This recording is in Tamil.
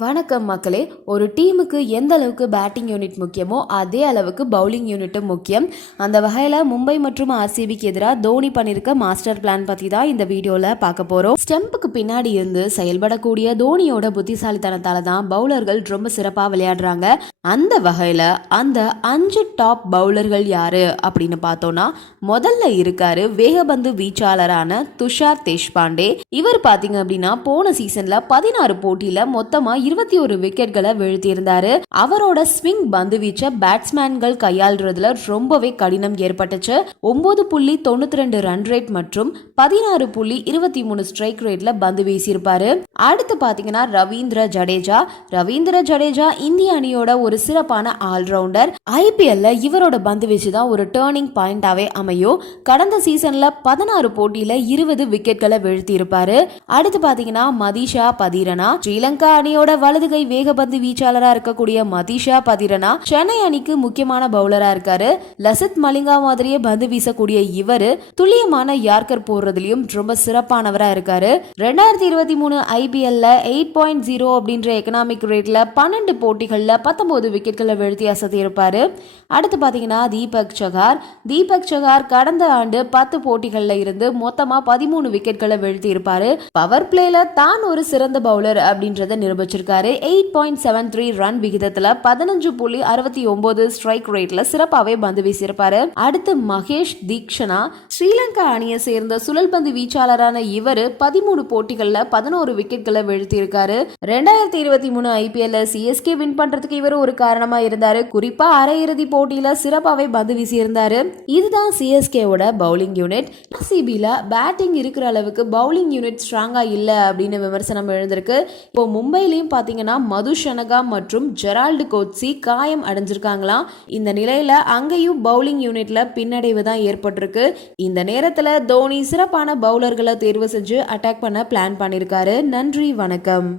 வணக்கம் மக்களே. ஒரு டீமுக்கு எந்த அளவுக்கு பேட்டிங் யூனிட் முக்கியமோ அதே அளவுக்கு பவுலிங் யூனிட்டும் முக்கியம். அந்த வகையில் மும்பை மற்றும் ஆர்சிபிக்கு எதிராக தோனி பண்ணியிருக்க மாஸ்டர் பிளான் பற்றி தான் இந்த வீடியோவில் பார்க்க போகிறோம் ஸ்டெம்புக்கு பின்னாடி இருந்து செயல்படக்கூடிய தோனியோட புத்திசாலித்தனத்தால் தான் பவுலர்கள் ரொம்ப சிறப்பாக விளையாடுறாங்க. அந்த வகையில் அந்த அஞ்சு டாப் பவுலர்கள் யாரு அப்படின்னு பார்த்தோன்னா முதல்ல இருக்காரு வேகபந்து வீச்சாளரான துஷார் தேஷ்பாண்டே. இவர் பார்த்தீங்க அப்படின்னா போன சீசனில் பதினாறு போட்டியில் மொத்தமாக இருபத்தி ஒரு விக்கெட்களை வீழ்த்தியிருந்தாரு. அவரோட ஸ்விங் பந்து வீச்ச பேட்ஸ்மேன்கள் கையாளுறதுல ரொம்பவே கடினம் ஏற்பட்டுச்சு. ஒன்பது புள்ளி தொண்ணூத்தி ரெண்டு ரன் ரேட் மற்றும் பதினாறு புள்ளி இருபத்தி மூணு ஸ்ட்ரைக் ரேட்ல பந்து வீசியிருப்பாரு. அடுத்து பாத்தீங்கன்னா ரவீந்திர ஜடேஜா. ரவீந்திர ஜடேஜா இந்திய அணியோட ஒரு சிறப்பான ஆல்ரவுண்டர் ஐபிஎல்ல இவரோட பந்து வீச்சு தான் ஒரு டேர்னிங் பாயிண்டாவே அமையும். கடந்த சீசன்ல பதினாறு போட்டியில இருபது விக்கெட்களை வீழ்த்தியிருப்பாரு. அடுத்து பாத்தீங்கன்னா மதிஷா பதிரனா. ஸ்ரீலங்கா அணியோட வலது கை வேகபந்து வீச்சாளரா இருக்கக்கூடிய மதிஷா பதிரனா சென்னை அணிக்கு முக்கியமான பவுலரா இருக்காரு. லசித் மலிங்கா மாதிரியே பந்து வீசக்கூடிய இவரு துல்லியமான யார்கர் போடுறதுலயும் ரொம்ப சிறப்பானவரா இருக்காரு. ரெண்டாயிரத்தி இருபத்தி மூணு ஐபிஎல்ல எயிட் பாயிண்ட் ஜீரோ அப்படின்ற எக்கனாமிக் ரேட்ல பன்னெண்டு போட்டிகள்ல பத்தொன்பது விக்கெட்களை வீழ்த்தி அசத்தி இருப்பாரு அடுத்து பாத்தீங்கன்னா தீபக் சகார். தீபக் சகார் கடந்த ஆண்டு பத்து போட்டிகள்ல இருந்து மொத்தமா பதிமூணு விக்கெட்களை வீழ்த்தி இருப்பாரு பவர் பிளேல தான் ஒரு சிறந்த பவுலர் அப்படின்றத நிரூபிச்சிருக்காரு. Eight point seven three run விகிதத்துல பதினஞ்சு புள்ளி அறுபத்தி ஒன்பது ஸ்ட்ரைக் ரேட்ல சிறப்பாகவே பந்து வீசியிருப்பாரு. அடுத்து மகேஷ் தீக்ஷனா. ஸ்ரீலங்கா அணியை சேர்ந்த சுழல் பந்து வீச்சாளரான இவர் பதிமூணு போட்டிகளில் பதினோரு விக்கெட்களை வீழ்த்தியிருக்காரு. ரெண்டாயிரத்தி இருபத்தி மூணு ஐபிஎல்ல சிஎஸ்கே வின் பண்றதுக்கு இவர் ஒரு காரணமா இருந்தாரு. குறிப்பா அரையிறுதி போட்டியில சிறப்பாகவே பந்து வீசியிருந்தாரு. இதுதான் சிஎஸ்கேவோட பவுலிங் யூனிட் ஆர்சிபியில் பேட்டிங் இருக்கிற அளவுக்கு பவுலிங் யூனிட் ஸ்ட்ராங்கா இல்ல அப்படின்னு விமர்சனம் எழுந்திருக்கு. இப்போ மும்பையிலையும் பார்த்தீங்கன்னா மது ஷனகா மற்றும் ஜெரால்டு கோட்ஸி காயம் அடைஞ்சிருக்காங்களாம் இந்த நிலையில அங்கேயும் பவுலிங் யூனிட்ல பின்னடைவு தான் ஏற்பட்டிருக்கு. இந்த நேரத்தில் தோனி சிறப்பான பவுலர்களை தேர்வு செஞ்சு அட்டாக் பண்ண பிளான் பண்ணியிருக்காரு நன்றி வணக்கம்.